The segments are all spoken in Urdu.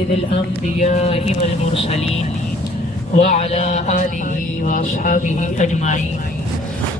سيد الأنبياء والمرسلين وعلى آله وأصحابه أجمعين.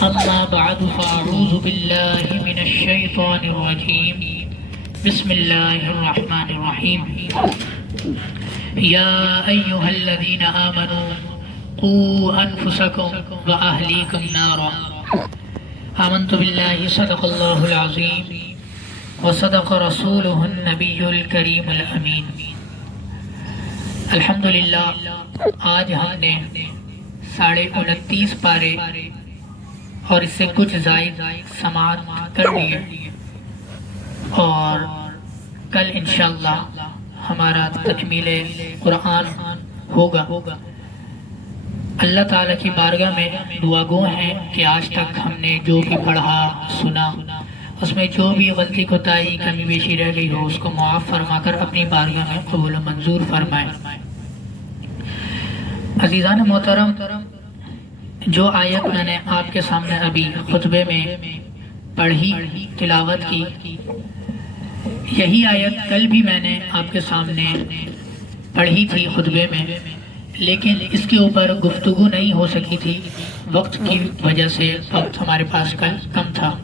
أما بعد فأعوذ بالله من الشيطان الرجيم. بسم الله الرحمن الرحيم. يا أيها الذين آمنوا قوا أنفسكم وأهليكم نارا. آمنت بالله صدق الله العظيم وصدق رسوله النبی الکریم الامین. الحمدللہ آج ہم نے 29.5 پارے اور اس سے کچھ زائد سماعت کر لیے اور کل انشاءاللہ ہمارا تکمیل قرآن ہوگا. اللہ تعالیٰ کی بارگاہ میں دعا گو ہیں کہ آج تک ہم نے جو بھی پڑھا سنا اس میں جو بھی غلطی کوتاہی کمی بیشی رہ گئی ہو اس کو معاف فرما کر اپنی بارگاہ میں قبول و منظور فرمائیں. عزیزان محترم، جو آیت میں نے آپ کے سامنے ابھی خطبے میں پڑھی تلاوت کی، یہی آیت کل بھی میں نے آپ کے سامنے پڑھی تھی خطبے میں، لیکن اس کے اوپر گفتگو نہیں ہو سکی تھی وقت کی وجہ سے. وقت ہمارے پاس کل کم تھا.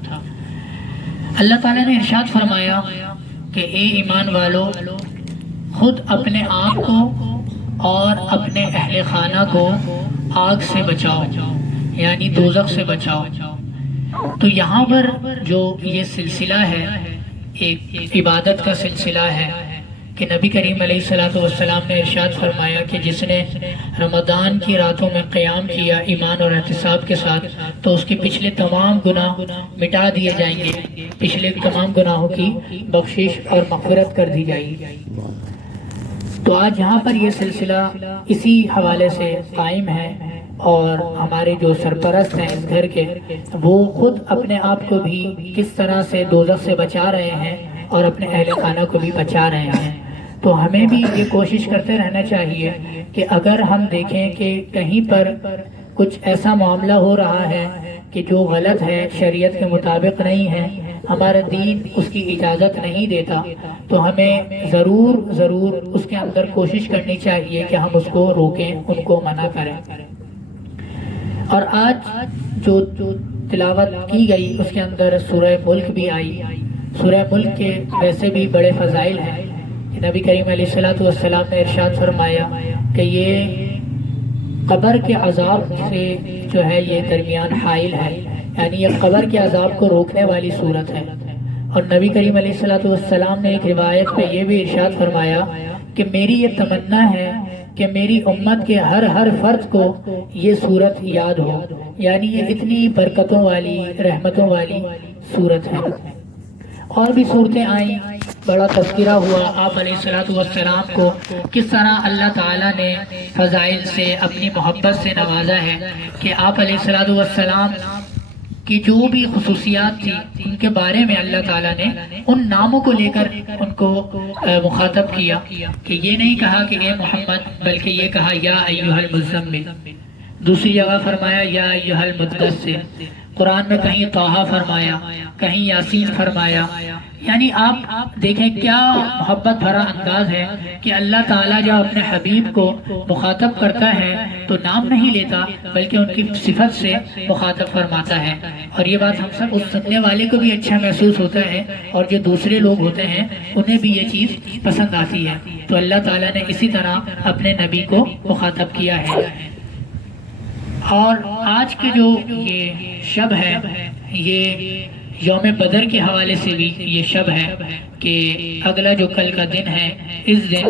اللہ تعالیٰ نے ارشاد فرمایا کہ اے ایمان والو، خود اپنے آپ کو اور اپنے اہل خانہ کو آگ سے بچاؤ، یعنی دوزخ سے بچاؤ. تو یہاں پر جو یہ سلسلہ ہے ایک عبادت کا سلسلہ ہے کہ نبی کریم علیہ السلام نے ارشاد فرمایا کہ جس نے رمضان کی راتوں میں قیام کیا ایمان اور احتساب کے ساتھ تو اس کے پچھلے تمام گناہ مٹا دیے جائیں گے، پچھلے تمام گناہوں کی بخشش اور مغفرت کر دی جائے گی. تو آج یہاں پر یہ سلسلہ اسی حوالے سے قائم ہے اور ہمارے جو سرپرست ہیں اس گھر کے وہ خود اپنے آپ کو بھی کس طرح سے دوزخ سے بچا رہے ہیں اور اپنے اہل خانہ کو بھی بچا رہے ہیں. تو ہمیں بھی یہ کوشش کرتے رہنا چاہیے کہ اگر ہم دیکھیں کہ کہیں پر کچھ ایسا معاملہ ہو رہا ہے کہ جو غلط ہے، شریعت کے مطابق نہیں ہے، ہمارا دین اس کی اجازت نہیں دیتا، تو ہمیں ضرور اس کے اندر کوشش کرنی چاہیے کہ ہم اس کو روکیں، ان کو منع کریں. اور آج جو تلاوت کی گئی اس کے اندر سورہ ملک بھی آئی. سورہ ملک کے ویسے بھی بڑے فضائل ہیں. نبی کریم علیہ السلام نے ارشاد فرمایا کہ یہ قبر کے عذاب سے جو ہے یہ درمیان حائل ہے، یعنی یہ قبر کے عذاب کو روکنے والی صورت ہے. اور نبی کریم علیہ السلام نے ایک روایت پہ یہ بھی ارشاد فرمایا کہ میری یہ تمنا ہے کہ میری امت کے ہر فرد کو یہ صورت یاد ہو، یعنی یہ اتنی برکتوں والی رحمتوں والی صورت ہے. اور بھی صورتیں آئیں، بڑا تذکرہ ہوا آپ علیہ السلام کو کس طرح اللہ تعالیٰ نے فضائل سے اپنی محبت سے نوازا ہے کہ آپ علیہ السلام کی جو بھی خصوصیات تھی ان کے بارے میں اللہ تعالیٰ نے ان ناموں کو لے کر ان کو مخاطب کیا کہ یہ نہیں کہا کہ اے محمد، بلکہ یہ کہا یا ایھا المزمل. دوسری جگہ فرمایا یا ایھا المدثر. قرآن میں کہیں طٰہٰ فرمایا، کہیں یاسین فرمایا. یعنی آپ دیکھیں کیا محبت بھرا انداز ہے کہ اللہ تعالیٰ جب اپنے حبیب کو مخاطب کرتا ہے تو نام نہیں لیتا بلکہ ان کی صفت سے مخاطب فرماتا ہے. اور یہ بات ہم سب اس سننے والے کو بھی اچھا محسوس ہوتا ہے اور جو دوسرے لوگ ہوتے ہیں انہیں بھی یہ چیز پسند آتی ہے. تو اللہ تعالیٰ نے اسی طرح اپنے نبی کو مخاطب کیا ہے. اور آج کے جو یہ شب ہے یہ یوم بدر کے حوالے سے بھی یہ شب ہے کہ اگلا جو کل کا دن ہے اس دن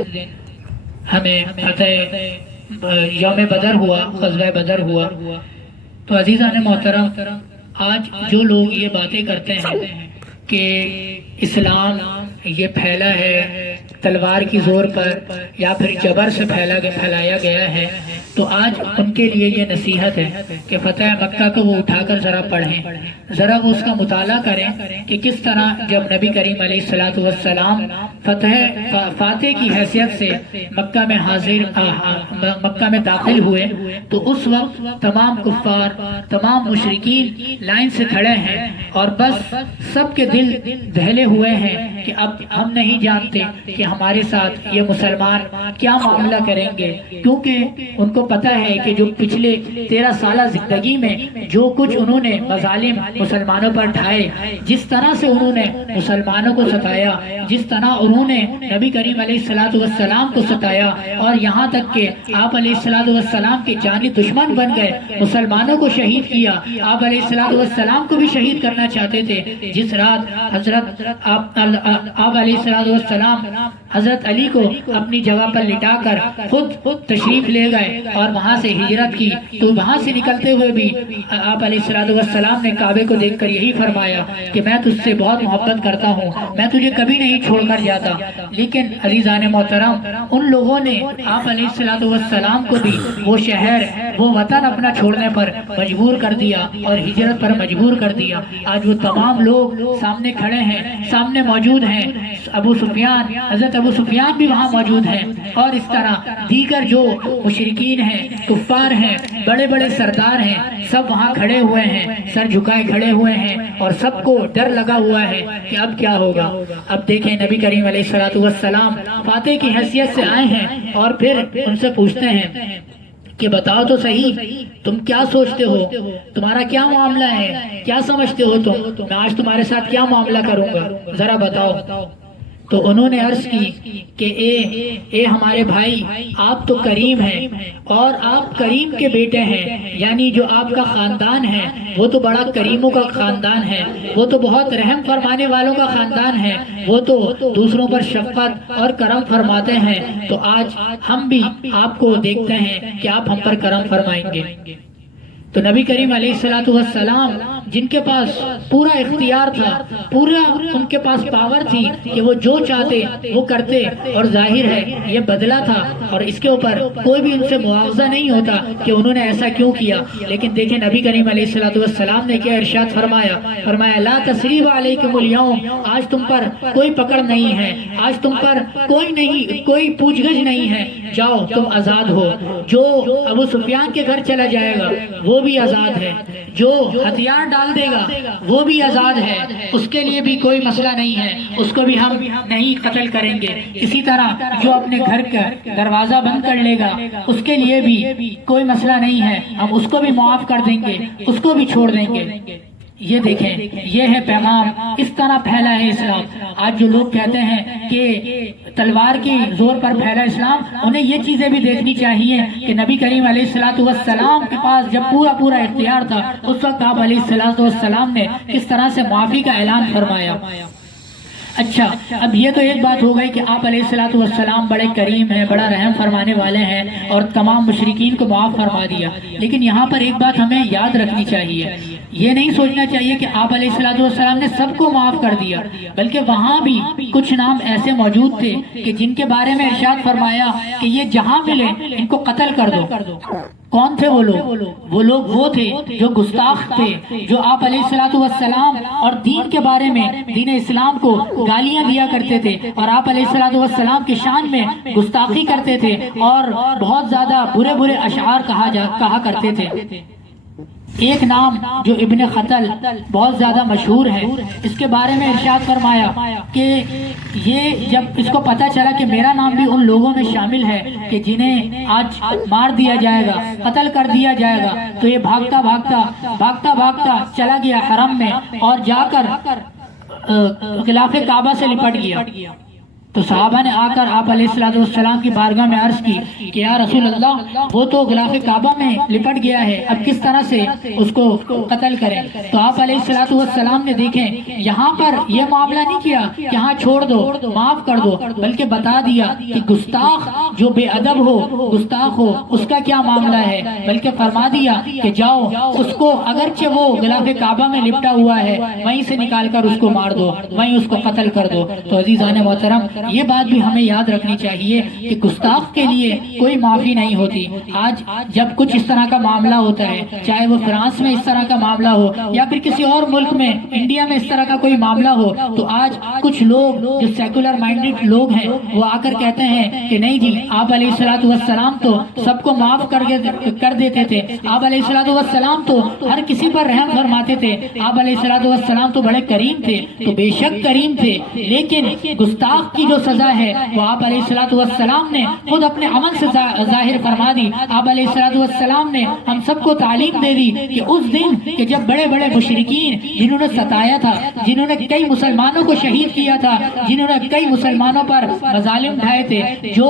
ہمیں فتح یوم بدر ہوا، غزوہ بدر ہوا. تو عزیزان محترم، آج جو لوگ یہ باتیں کرتے ہیں کہ اسلام یہ پھیلا ہے تلوار کی زور پر یا پھر جبر سے پھیلایا گیا ہے، تو آج ان کے لیے یہ نصیحت ہے کہ فتح مکہ کو وہ اٹھا کر ذرا پڑھیں، ذرا وہ اس کا مطالعہ کریں کہ کس طرح جب نبی کریم علیہ السلام فاتح کی حیثیت سے مکہ میں داخل ہوئے تو اس وقت تمام کفار، تمام مشرکین لائن سے کھڑے ہیں اور بس سب کے دل دہلے ہوئے ہیں کہ اب ہم نہیں جانتے کہ ہمارے ساتھ یہ مسلمان کیا معاملہ کریں گے، کیونکہ ان کو پتہ ہے کہ جو پچھلے 13 سالہ زندگی میں جو کچھ انہوں نے مظالم مسلمانوں پر ڈھائے، جس طرح سے انہوں نے مسلمانوں کو ستایا، جس طرح انہوں نے نبی کریم علیہ السلام کو ستایا، اور یہاں تک کہ آپ علیہ السلام کے جانی دشمن بن گئے، مسلمانوں کو شہید کیا، آپ علیہ السلام کو بھی شہید کرنا چاہتے تھے۔ جس رات حضرت آپ علیہ السلام حضرت علی کو اپنی جگہ پر لٹا کر خود تشریف لے گئے اور وہاں سے ہجرت کی، تو وہاں سے نکلتے ہوئے بھی آپ علیہ السلام نے کعبے کو دیکھ کر یہی فرمایا کہ میں تجھ سے بہت محبت کرتا ہوں، میں تجھے کبھی نہیں چھوڑ کر جاتا۔ لیکن عزیزان محترم، ان لوگوں نے آپ علیہ السلام کو بھی وہ شہر، وہ وطن اپنا چھوڑنے پر مجبور کر دیا اور ہجرت پر مجبور کر دیا۔ آج وہ تمام لوگ سامنے کھڑے ہیں، سامنے موجود ہیں، ابو سفیان، حضرت ابو سفیان بھی وہاں موجود ہیں، اور اس طرح دیگر جو مشرکین ہیں، کفار ہیں، بڑے بڑے سردار ہیں، سب وہاں کھڑے ہوئے ہیں، سر جھکائے کھڑے ہوئے ہیں، اور سب کو ڈر لگا ہوا ہے کہ اب کیا ہوگا۔ اب دیکھیں نبی کریم علیہ السلام فاتح کی حیثیت سے آئے ہیں، اور پھر ان سے پوچھتے ہیں کہ بتاؤ تو صحیح، تم کیا سوچتے ہو، تمہارا کیا معاملہ ہے، کیا سمجھتے ہو تم، میں آج تمہارے ساتھ کیا معاملہ کروں گا، ذرا بتاؤ۔ تو انہوں نے عرض کی کہ اے ہمارے بھائی، آپ تو کریم ہیں، اور آپ کریم کے بیٹے ہیں، یعنی جو آپ کا خاندان ہے وہ تو بڑا کریموں کا خاندان ہے، وہ تو بہت رحم فرمانے والوں کا خاندان ہے، وہ تو دوسروں پر شفقت اور کرم فرماتے ہیں، تو آج ہم بھی آپ کو دیکھتے ہیں کہ آپ ہم پر کرم فرمائیں گے۔ تو نبی کریم علیہ السلام جن کے پاس پورا اختیار تھا، پورا ان کے پاس پاور تھی کہ وہ جو چاہتے وہ کرتے، اور ظاہر ہے یہ بدلہ تھا، اور اس کے اوپر کوئی بھی ان سے معاوضہ نہیں ہوتا کہ انہوں نے ایسا کیوں کیا۔ لیکن دیکھیں نبی کریم علیہ السلام نے کیا ارشاد فرمایا لا تثریب علیکم اليوم، آج تم پر کوئی پکڑ نہیں ہے، آج تم پر کوئی پوچھ گچھ نہیں ہے، جاؤ تم آزاد ہو۔ جو ابو سفیان کے گھر چلا جائے گا وہ بھی آزاد ہے، جو ہتھیار ڈال دے گا وہ بھی آزاد ہے، اس کے لیے بھی کوئی مسئلہ نہیں ہے، اس کو بھی ہم نہیں قتل کریں گے۔ اسی طرح جو اپنے گھر کا دروازہ بند کر لے گا اس کے لیے بھی کوئی مسئلہ نہیں ہے، ہم اس کو بھی معاف کر دیں گے، اس کو بھی چھوڑ دیں گے۔ یہ دیکھیں، یہ ہے پیغام، اس طرح پھیلا ہے اسلام۔ آج جو لوگ کہتے ہیں کہ تلوار کی زور پر پھیلا اسلام، انہیں یہ چیزیں بھی دیکھنی چاہیے کہ نبی کریم علیہ السلام کے پاس جب پورا اختیار تھا، اس وقت آپ علیہ السلام نے کس طرح سے معافی کا اعلان فرمایا۔ اچھا، اب یہ تو ایک بات ہو گئی کہ آپ علیہ السلام بڑے کریم ہیں، بڑا رحم فرمانے والے ہیں، اور تمام مشرکین کو معاف فرما دیا۔ لیکن یہاں پر ایک بات ہمیں یاد رکھنی چاہیے، یہ نہیں سوچنا چاہیے کہ آپ علیہ السلام نے سب کو معاف کر دیا، بلکہ وہاں بھی کچھ نام ایسے موجود تھے کہ جن کے بارے میں ارشاد فرمایا کہ یہ جہاں ملے ان کو قتل کر دو۔ کون تھے وہ لوگ وہ تھے جو گستاخ تھے، جو آپ علیہ السلام اور دین کے بارے میں، دین اسلام کو گالیاں دیا کرتے تھے، اور آپ علیہ السلام کی شان میں گستاخی کرتے تھے، اور بہت زیادہ برے اشعار کہا کرتے تھے۔ ایک نام جو ابن خطل بہت زیادہ مشہور ہے، اس کے بارے میں ارشاد فرمایا کہ یہ جب اس کو پتہ چلا کہ میرا نام بھی ان لوگوں میں شامل ہے کہ جنہیں آج مار دیا جائے گا، قتل کر دیا جائے گا، تو یہ بھاگتا چلا گیا حرم میں، اور جا کر غلاف کعبہ سے لپٹ گیا۔ تو صحابہ نے آ کر آپ علیہ السلام کی بارگاہ میں عرض کی کہ یا رسول اللہ، وہ تو غلاف کعبہ میں لپٹ گیا ہے، اب کس طرح سے اس کو قتل کریں؟ تو آپ علیہ السلام نے دیکھیں یہاں پر یہ معاملہ نہیں کیا کہ ہاں چھوڑ دو، معاف کر دو، بلکہ بتا دیا کہ گستاخ جو بے ادب ہو، گستاخ ہو، اس کا کیا معاملہ ہے، بلکہ فرما دیا کہ جاؤ اس کو، اگرچہ وہ غلاف کعبہ میں لپٹا ہوا ہے، وہیں سے نکال کر اس کو مار دو، وہیں اس کو قتل کر دو۔ تو عزیزان محترم، یہ بات بھی ہمیں یاد رکھنی چاہیے کہ گستاخ کے لیے کوئی معافی نہیں ہوتی۔ آج جب کچھ اس طرح کا معاملہ ہوتا ہے، چاہے وہ فرانس میں اس طرح کا معاملہ ہو یا پھر کسی اور ملک میں، انڈیا میں اس طرح کا کوئی معاملہ ہو، تو آج کچھ لوگ جو سیکولر مائنڈڈ لوگ ہیں وہ آ کر کہتے ہیں کہ نہیں جی، آپ علیہ السلام تو سب کو معاف کر دیتے تھے، آپ علیہ السلام تو ہر کسی پر رحم فرماتے تھے، آپ علیہ السلام تو بڑے کریم تھے۔ تو بے شک کریم تھے، لیکن گستاخ کی جو سزا ہے وہ آپ علیہ الصلوۃ والسلام نے خود اپنے عمل سے ظاہر فرما دی۔ آپ علیہ الصلوۃ والسلام نے ہم سب کو تعلیم دے دی کہ اس دن کہ جب بڑے بڑے مشرکین جنہوں نے ستایا تھا، جنہوں نے کئی مسلمانوں کو شہید کیا تھا، جنہوں نے کئی مسلمانوں پر مظالم ڈھائے تھے، جو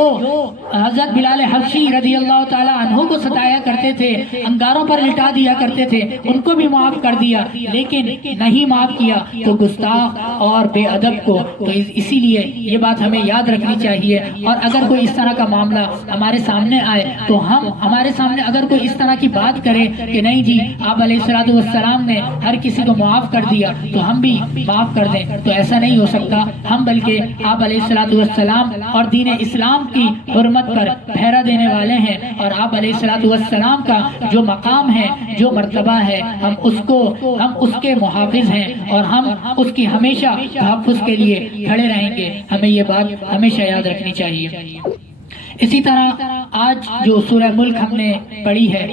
حضرت بلال حبشی رضی اللہ تعالیٰ عنہ کو ستایا کرتے تھے، انگاروں پر لٹا دیا کرتے تھے، ان کو بھی معاف کر دیا، لیکن نہیں معاف کیا تو گستاخ اور بے ادب کو۔ تو اسی لیے یہ بات ہمیں یاد رکھنی چاہیے، اور اگر کوئی اس طرح کا معاملہ ہمارے سامنے آئے تو ہمارے سامنے اگر کوئی اس طرح کی بات کرے کہ نہیں جی آپ علیہ الصلوۃ والسلام نے ہر کسی کو معاف کر دیا تو ہم بھی معاف کر دیں، تو ایسا نہیں ہو سکتا۔ ہم بلکہ آپ علیہ الصلوۃ والسلام اور دین اسلام کی حرمت پر پہرا دینے والے ہیں، اور آپ علیہ الصلوۃ والسلام کا جو مقام ہے، جو مرتبہ ہے، ہم اس کے محافظ ہیں، اور ہم اس کی ہمیشہ تحفظ کے لیے کھڑے رہیں گے۔ ہمیں یہ بات ہمیشہ یاد رکھنی چاہیے۔ اسی طرح آج جو سورہ ملک ہم نے پڑھی ہے،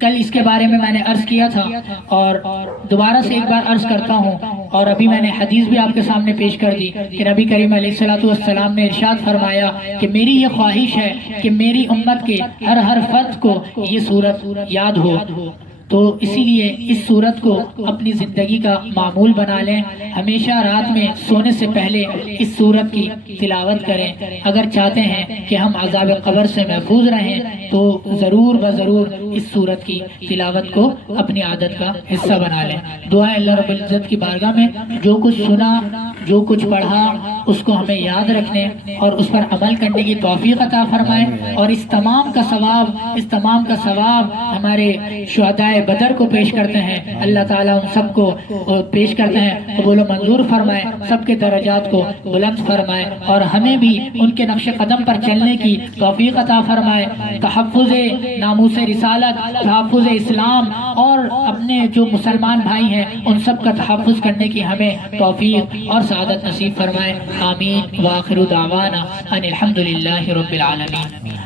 کل اس کے بارے میں میں نے عرض کیا تھا، اور دوبارہ سے ایک بار عرض کرتا ہوں، اور ابھی میں نے حدیث بھی آپ کے سامنے پیش کر دی کہ نبی کریم علیہ الصلوۃ والسلام نے ارشاد فرمایا کہ میری یہ خواہش ہے کہ میری امت کے ہر فرد کو یہ سورت یاد ہو، تو اسی لیے اس سورت کو اپنی زندگی کا معمول بنا لیں، ہمیشہ رات میں سونے سے پہلے اس سورت کی تلاوت کریں۔ اگر چاہتے ہیں کہ ہم عذاب قبر سے محفوظ رہیں تو ضرور بضرور اس سورت کی تلاوت کو اپنی عادت کا حصہ بنا لیں۔ دعا ہے اللہ رب العزت کی بارگاہ میں جو کچھ سنا، جو کچھ پڑھا، اس کو ہمیں یاد رکھنے اور اس پر عمل کرنے کی توفیق عطا فرمائے، اور اس تمام کا ثواب ہمارے شہدائے بدر کو پیش کرتے ہیں۔ اللہ تعالیٰ ان سب کو پیش کرتے ہیں، قبول و منظور فرمائے، سب کے درجات کو بلند فرمائے، اور ہمیں بھی ان کے نقش قدم پر چلنے کی توفیق عطا فرمائے۔ تحفظ ناموس رسالت، تحفظ اسلام، اور اپنے جو مسلمان بھائی ہیں ان سب کا تحفظ کرنے کی ہمیں توفیق اور سعادت نصیب فرمائے۔ آمین۔ وآخر دعوانا ان الحمد للہ رب العالمین۔